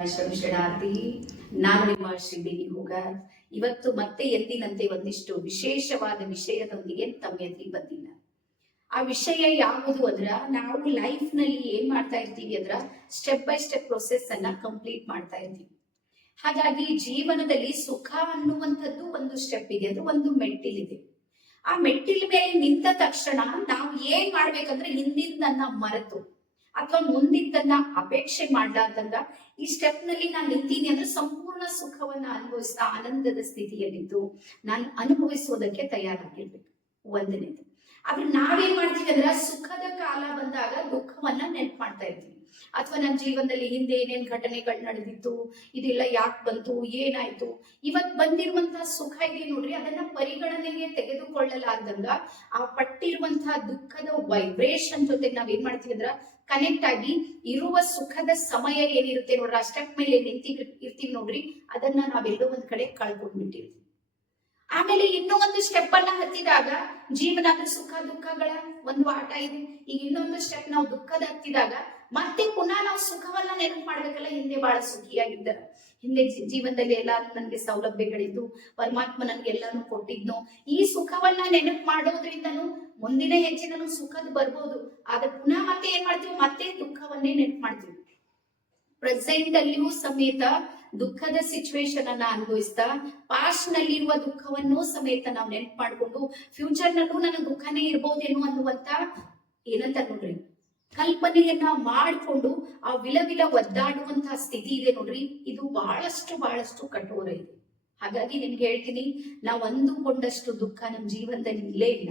ಶರಣಾರ್ಥಿ. ನಾನು ನಿಮ್ಮ ಶ್ರೀದೇವಿ ಹೋಗಾರ್. ಇವತ್ತು ಮತ್ತೆ ಎಂದಿನಂತೆ ಒಂದಿಷ್ಟು ವಿಶೇಷವಾದ ವಿಷಯದೊಂದಿಗೆ ತಮ್ಮ ಎದುರಿಗೆ ಬಂದಿಲ್ಲ. ಆ ವಿಷಯ ಯಾವುದು ಅಂದ್ರ, ನಾವು ಲೈಫ್ ನಲ್ಲಿ ಏನ್ ಮಾಡ್ತಾ ಇರ್ತೀವಿ ಅಂದ್ರ ಸ್ಟೆಪ್ ಬೈ ಸ್ಟೆಪ್ ಪ್ರೊಸೆಸ್ ಅನ್ನ ಕಂಪ್ಲೀಟ್ ಮಾಡ್ತಾ ಇರ್ತೀವಿ. ಹಾಗಾಗಿ ಜೀವನದಲ್ಲಿ ಸುಖ ಅನ್ನುವಂಥದ್ದು ಒಂದು ಸ್ಟೆಪ್ ಇದೆ, ಅದು ಒಂದು ಮೆಟ್ಟಿಲಿದೆ. ಆ ಮೆಟ್ಟಿಲ ಮೇಲೆ ನಿಂತ ತಕ್ಷಣ ನಾವು ಏನ್ ಮಾಡ್ಬೇಕಂದ್ರೆ ಹಿಂದಿನ ಮರೆತು ಅಥವಾ ಮುಂದಿದ್ದನ್ನ ಅಪೇಕ್ಷೆ ಮಾಡ್ಲಾರ್ದಂಗ ಈ ಸ್ಟೆಪ್ ನಲ್ಲಿ ನಾನು ನಿಂತೀನಿ ಅಂದ್ರೆ ಸಂಪೂರ್ಣ ಸುಖವನ್ನ ಅನುಭವಿಸ್ತಾ ಆನಂದದ ಸ್ಥಿತಿಯಲ್ಲಿದ್ದು ನಾನು ಅನುಭವಿಸೋದಕ್ಕೆ ತಯಾರಾಗಿರ್ಬೇಕು. ಒಂದನೇದು. ಆದ್ರೆ ನಾವೇನ್ ಮಾಡ್ತೀವಿ ಅಂದ್ರೆ ಸುಖದ ಕಾಲ ಬಂದಾಗ ದುಃಖವನ್ನ ನೆನ್ಪು ಮಾಡ್ತಾ ಇರ್ತೀವಿ. ಅಥವಾ ನನ್ನ ಜೀವನದಲ್ಲಿ ಹಿಂದೆ ಏನೇನ್ ಘಟನೆಗಳು ನಡೆದಿತ್ತು, ಇದೆಲ್ಲ ಯಾಕೆ ಬಂತು, ಏನಾಯ್ತು, ಇವತ್ ಬಂದಿರುವಂತಹ ಸುಖ ಇದೆ ನೋಡ್ರಿ, ಅದನ್ನ ಪರಿಗಣನೆಗೆ ತೆಗೆದುಕೊಳ್ಳಲಾರ್ದಂಗ ಆ ಪಟ್ಟಿರುವಂತಹ ದುಃಖದ ವೈಬ್ರೇಷನ್ ಜೊತೆ ನಾವೇನ್ ಮಾಡ್ತೀವಿ ಅಂದ್ರ ಕನೆಕ್ಟ್ ಆಗಿ ಇರುವ ಸುಖದ ಸಮಯ ಏನಿರುತ್ತೆ ನೋಡ್ರಿ, ಆ ಸ್ಟೆಪ್ ಮೇಲೆ ಇರ್ತೀವಿ ನೋಡ್ರಿ, ಅದನ್ನ ನಾವೆಲ್ಲೋ ಒಂದ್ ಕಡೆ ಕಳ್ಕೊಂಡ್ಬಿಟ್ಟಿರ್ತೀವಿ. ಆಮೇಲೆ ಇನ್ನೂ ಒಂದು ಸ್ಟೆಪ್ ಅನ್ನ ಹತ್ತಿದಾಗ ಜೀವನದ ಸುಖ ದುಃಖಗಳ ಒಂದು ಆಟ ಇದೆ. ಈಗ ಇನ್ನೊಂದು ಸ್ಟೆಪ್ ನಾವು ದುಃಖದ ಹತ್ತಿದಾಗ ಮತ್ತೆ ಪುನಃ ನಾವು ಸುಖವನ್ನ ನೆನಪು ಮಾಡ್ಬೇಕಲ್ಲ, ಹಿಂದೆ ಬಹಳ ಸುಖಿಯಾಗಿದ್ದಾರೆ, ಹಿಂದೆ ಜೀವನದಲ್ಲಿ ಎಲ್ಲಾರು ನನ್ಗೆ ಸೌಲಭ್ಯಗಳಿದ್ದು, ಪರಮಾತ್ಮ ನನ್ಗೆ ಎಲ್ಲಾನು ಕೊಟ್ಟಿದ್ನು, ಈ ಸುಖವನ್ನ ನೆನಪು ಮಾಡೋದ್ರಿಂದನು ಮುಂದಿನ ಹೆಜ್ಜೆನೂ ಸುಖದ ಬರ್ಬೋದು. ಆದ್ರೆ ಪುನಃ ಮತ್ತೆ ಏನ್ ಮಾಡ್ತೀವಿ, ಮತ್ತೆ ದುಃಖವನ್ನೇ ನೆನಪು ಮಾಡ್ತೀವಿ. ಪ್ರೆಸೆಂಟ್ ಅಲ್ಲಿಯೂ ಸಮೇತ ದುಃಖದ ಸಿಚುವೇಶನ್ ಅನ್ನ ಅನುಭವಿಸ್ತಾ ಪಾಸ್ಟ್ ನಲ್ಲಿರುವ ದುಃಖವನ್ನು ಸಮೇತ ನಾವು ನೆನಪು ಮಾಡ್ಕೊಂಡು ಫ್ಯೂಚರ್ ನಲ್ಲೂ ನನಗೆ ದುಃಖನೇ ಇರ್ಬೋದೇನೋ ಅನ್ನುವಂತ ಏನಂತ ನೋಡ್ರಿ ಕಲ್ಪನೆಯನ್ನ ಮಾಡಿಕೊಂಡು ಆ ವಿಲವಿಲ ಒದ್ದಾಡುವಂತಹ ಸ್ಥಿತಿ ಇದೆ ನೋಡ್ರಿ, ಇದು ಬಹಳಷ್ಟು ಕಠೋರ ಇದೆ. ಹಾಗಾಗಿ ನಿಮ್ಗೆ ಹೇಳ್ತೀನಿ, ನಾವು ಅಂದುಕೊಂಡಷ್ಟು ದುಃಖ ನಮ್ಮ ಜೀವನದಲ್ಲಿ ಇಲ್ಲೇ ಇಲ್ಲ.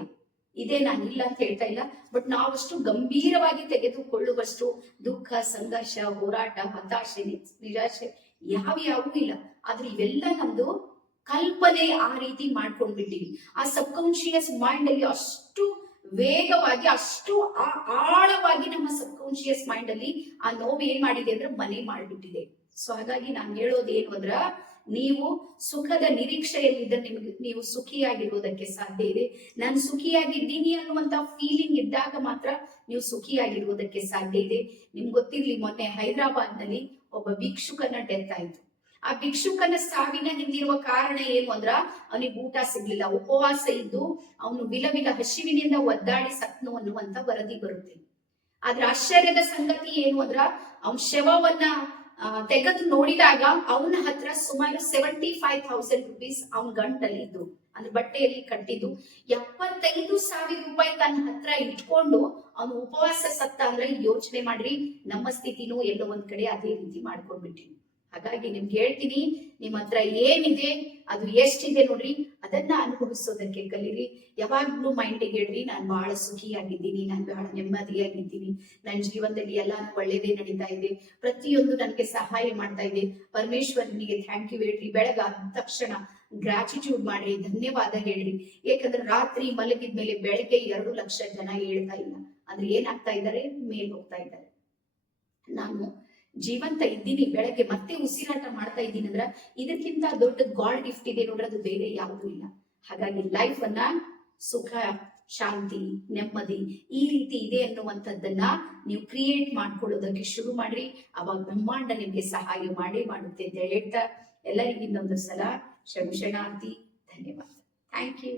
ಇದೇ ನಾನು ಇಲ್ಲ ಅಂತ ಹೇಳ್ತಾ ಇಲ್ಲ, ಬಟ್ ನಾವಷ್ಟು ಗಂಭೀರವಾಗಿ ತೆಗೆದುಕೊಳ್ಳುವಷ್ಟು ದುಃಖ, ಸಂಘರ್ಷ, ಹೋರಾಟ, ಹತಾಶೆ, ನಿರಾಶೆ ಯಾವ್ಯಾವೂ ಇಲ್ಲ. ಆದ್ರೆ ಇವೆಲ್ಲ ನಮ್ದು ಕಲ್ಪನೆ ಆ ರೀತಿ ಮಾಡ್ಕೊಂಡ್ಬಿಟ್ಟಿವಿ. ಆ ಸಬ್ ಕಾನ್ಶಿಯಸ್ ಮೈಂಡ್ ಅಲ್ಲಿ ಅಷ್ಟು ವೇಗವಾಗಿ, ಅಷ್ಟು ಆಳವಾಗಿ ನಮ್ಮ ಸಬ್ ಕಾನ್ಶಿಯಸ್ ಮೈಂಡ್ ಅಲ್ಲಿ ಆ ನೋವು ಏನ್ ಮಾಡಿದೆ ಅಂದ್ರೆ ಮನೆ ಮಾಡ್ಬಿಟ್ಟಿದೆ. ಸೊ ಹಾಗಾಗಿ ನಾನು ಹೇಳೋದೇನು ಅಂದ್ರ, ನೀವು ಸುಖದ ನಿರೀಕ್ಷೆಯಲ್ಲಿದ್ದರೆ ನೀವು ಸುಖಿಯಾಗಿರುವುದಕ್ಕೆ ಸಾಧ್ಯ ಇದೆ. ನಾನು ಸುಖಿಯಾಗಿದ್ದೀನಿ ಅನ್ನುವಂತ ಫೀಲಿಂಗ್ ಇದ್ದಾಗ ಮಾತ್ರ ನೀವು ಸುಖಿಯಾಗಿರುವುದಕ್ಕೆ ಸಾಧ್ಯ ಇದೆ. ನಿಮ್ಗೆ ಗೊತ್ತಿರ್ಲಿ, ಮೊನ್ನೆ ಹೈದರಾಬಾದ್ ನಲ್ಲಿ ಒಬ್ಬ ಭಿಕ್ಷುಕನ ಡೆತ್ ಆಯ್ತು. ಆ ಭಿಕ್ಷುಕನ ಸಾವಿನ ಹಿಂದಿರುವ ಕಾರಣ ಏನು ಅಂದ್ರ, ಅವನಿಗೆ ಊಟ ಸಿಗ್ಲಿಲ್ಲ, ಉಪವಾಸ ಇದ್ದು ಅವನು ವಿಲವಿಲ ಹಸಿವಿನಿಂದ ಒದ್ದಾಡಿ ಸತ್ನು ಅನ್ನುವಂತ ವರದಿ ಬರುತ್ತೆ. ಆದ್ರೆ ಆಶ್ಚರ್ಯದ ಸಂಗತಿ ಏನು ಅಂದ್ರ, ಅವನ ಶವವನ್ನ ತೆಗೆದು ನೋಡಿದಾಗ ಅವನ ಹತ್ರ ಸುಮಾರು 75,000 rupees ಅವನ ಗಂಟಲ್ಲಿ ಇದ್ದು, ಅಂದ್ರೆ ಬಟ್ಟೆಯಲ್ಲಿ ಕಟ್ಟಿದ್ದು 75,000 ರೂಪಾಯಿ ತನ್ನ ಹತ್ರ ಇಟ್ಕೊಂಡು ಅವನು ಉಪವಾಸ ಸತ್ತ ಅಂದ್ರೆ ಯೋಚನೆ ಮಾಡ್ರಿ, ನಮ್ಮ ಸ್ಥಿತಿನೂ ಎಲ್ಲೋ ಒಂದ್ ಕಡೆ ಅದೇ ರೀತಿ ಮಾಡ್ಕೊಂಡ್ಬಿಟ್ಟಿವಿ. ಹಾಗಾಗಿ ನಿಮ್ಗೆ ಹೇಳ್ತೀನಿ, ನಿಮ್ ಹತ್ರ ಏನಿದೆ ಅದು ಎಷ್ಟಿದೆ ನೋಡ್ರಿ, ಅದನ್ನ ಅನುಭವಿಸೋದಕ್ಕೆ ಕಲೀರಿ. ಯಾವಾಗ್ಲೂ ಮೈಂಡಿಗೆ ಹೇಳ್ರಿ, ನಾನು ಬಹಳ ಸುಖಿಯಾಗಿದ್ದೀನಿ, ನಾನು ಬಹಳ ನೆಮ್ಮದಿಯಾಗಿದ್ದೀನಿ, ನನ್ನ ಜೀವನದಲ್ಲಿ ಎಲ್ಲಾನು ಒಳ್ಳೇದೇ ನಡೀತಾ ಇದೆ, ಪ್ರತಿಯೊಂದು ನನಗೆ ಸಹಾಯ ಮಾಡ್ತಾ ಇದೆ, ಪರಮೇಶ್ವರನಿಗೆ ಥ್ಯಾಂಕ್ ಯು ಹೇಳ್ರಿ. ಬೆಳಗಾದ ತಕ್ಷಣ ಗ್ರಾಟಿಟ್ಯೂಡ್ ಮಾಡ್ರಿ, ಧನ್ಯವಾದ ಹೇಳ್ರಿ. ಯಾಕಂದ್ರೆ ರಾತ್ರಿ ಮಲಗಿದ್ಮೇಲೆ ಬೆಳಗ್ಗೆ 2 ಲಕ್ಷ ಜನ ಹೇಳ್ತಾ ಇಲ್ಲ ಅಂದ್ರೆ ಏನಾಗ್ತಾ ಇದ್ದಾರೆ, ಮೇಲ್ ಹೋಗ್ತಾ ಇದ್ದಾರೆ. ನಾನು ಜೀವಂತ ಇದ್ದೀನಿ, ಬೆಳಗ್ಗೆ ಮತ್ತೆ ಉಸಿರಾಟ ಮಾಡ್ತಾ ಇದ್ದೀನಿ ಅಂದ್ರ ಇದಕ್ಕಿಂತ ದೊಡ್ಡ ಗಾಡ್ ಗಿಫ್ಟ್ ಇದೆ ನೋಡ್ರಿ, ಅದು ಬೇರೆ ಯಾವುದೂ ಇಲ್ಲ. ಹಾಗಾಗಿ ಲೈಫ್ ಅನ್ನ ಸುಖ, ಶಾಂತಿ, ನೆಮ್ಮದಿ ಈ ರೀತಿ ಇದೆ ಅನ್ನುವಂಥದ್ದನ್ನ ನೀವು ಕ್ರಿಯೇಟ್ ಮಾಡ್ಕೊಳ್ಳೋದಕ್ಕೆ ಶುರು ಮಾಡ್ರಿ. ಅವಾಗ ಬ್ರಹ್ಮಾಂಡ ನಿಮ್ಗೆ ಸಹಾಯ ಮಾಡುತ್ತೆ ಅಂತ ಹೇಳ್ತಾ ಎಲ್ಲರಿಗೂ ಇನ್ನೊಂದು ಸಲ ಶರಣಾರ್ಥಿ. ಧನ್ಯವಾದ. Thank you.